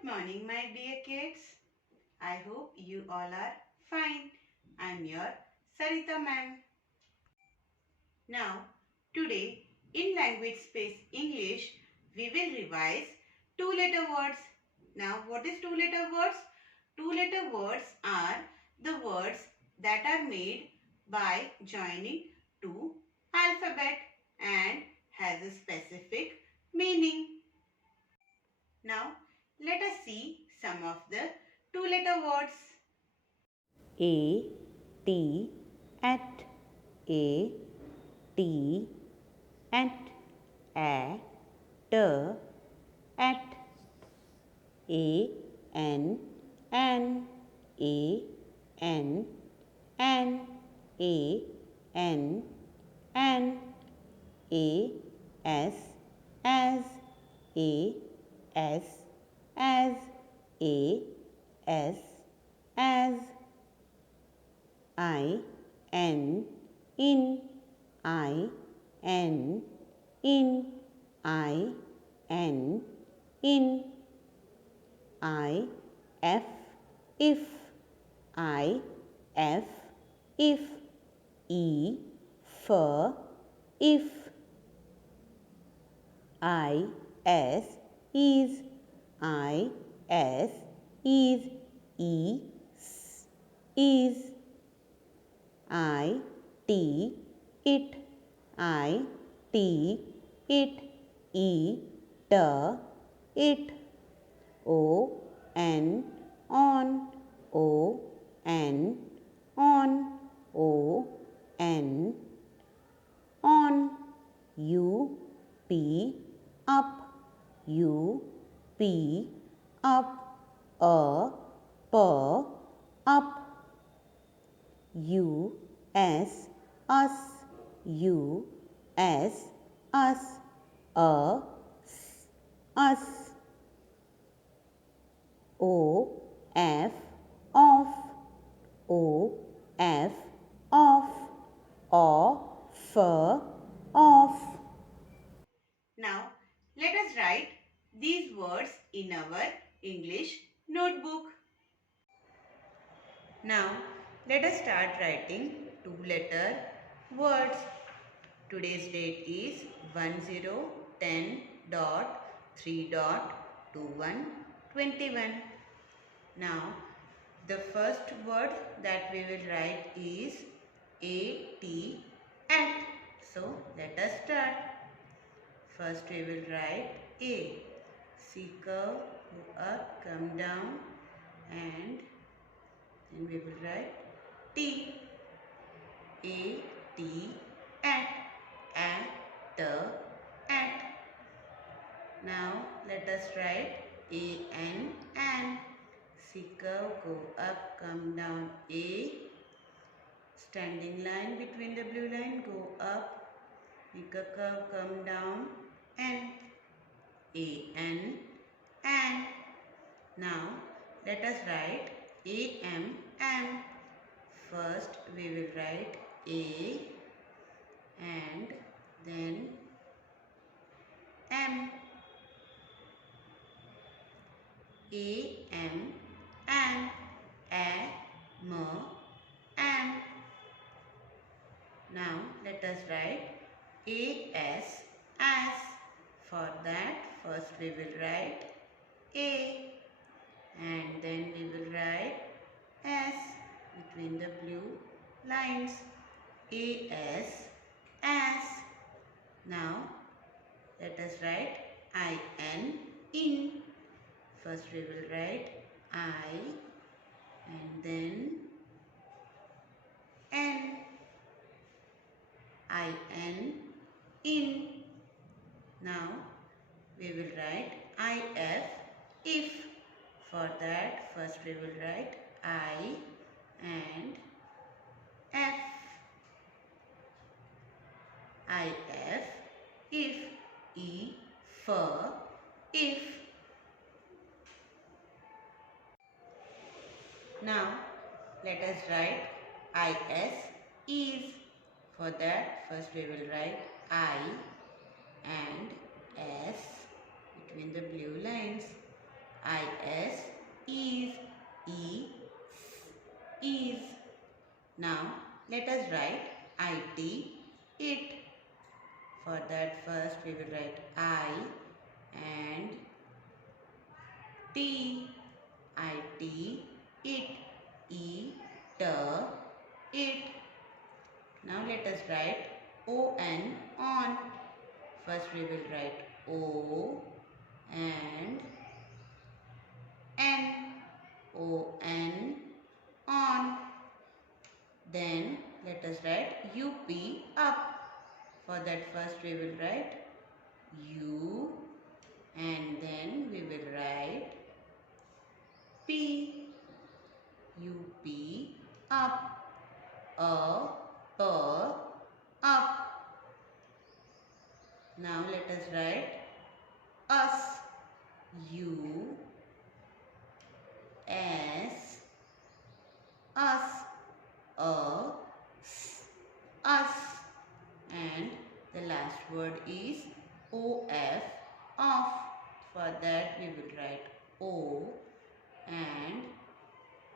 Good morning, my dear kids. I hope you all are fine. I'm your Sarita ma'am. Now, today in Language Space English, we will revise two-letter words. Now, what is two-letter words? Two-letter words are the words that are made by joining two alphabet and has a specific meaning. Now, let us see some of the two-letter words. A T at A T at A T at A N A N A N A S as A S as A S as I N in I N in I N in I F if I F if E for if I S is I S is E is I T it I T it E T it O N on O N on O N on U P up U P up P up U S us U S us us O F off O F off off. Now, let us write these words in our English notebook. Now, let us start writing two-letter words. Today's date is 10/10.3.2121. Now, the first word that we will write is A-T, at. So, let us start. First we will write A. See curve, go up, come down, and then we will write T. A, T, at, at. Now let us write A-N, an. See curve, go up, come down, A. Standing line between the blue line, go up, make a curve, come down, N. A-N, an. Now let us write A-M, am. First we will write A and then M. A-M, an. Am. Now let us write A-S, as. For that first we will write A and then we will write S between the blue lines. A-S, as. Now let us write I-N, in. First we will write I and then N. I-N, in. Now we will write I-F, if. For that first we will write I and F. I-F, if. E for if. Now let us write I-S, is. For that first we will write I and S between the blue lines. is, is, is. Now let us write it, it. For that first we will write I and T, it, it, it. Now let us write on. First we will write O and N, on. Then let us write up. For that first we will write U and then we will write P, up, up. Now let us write us, us, us. And the last word is off. For that we will write O and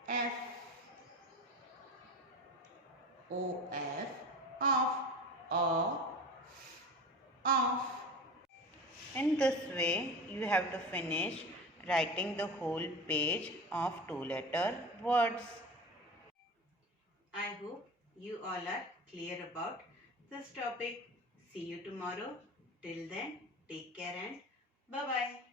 F, off. In this way, you have to finish writing the whole page of 2-letter words. I hope you all are clear about this topic. See you tomorrow. Till then, take care and bye-bye.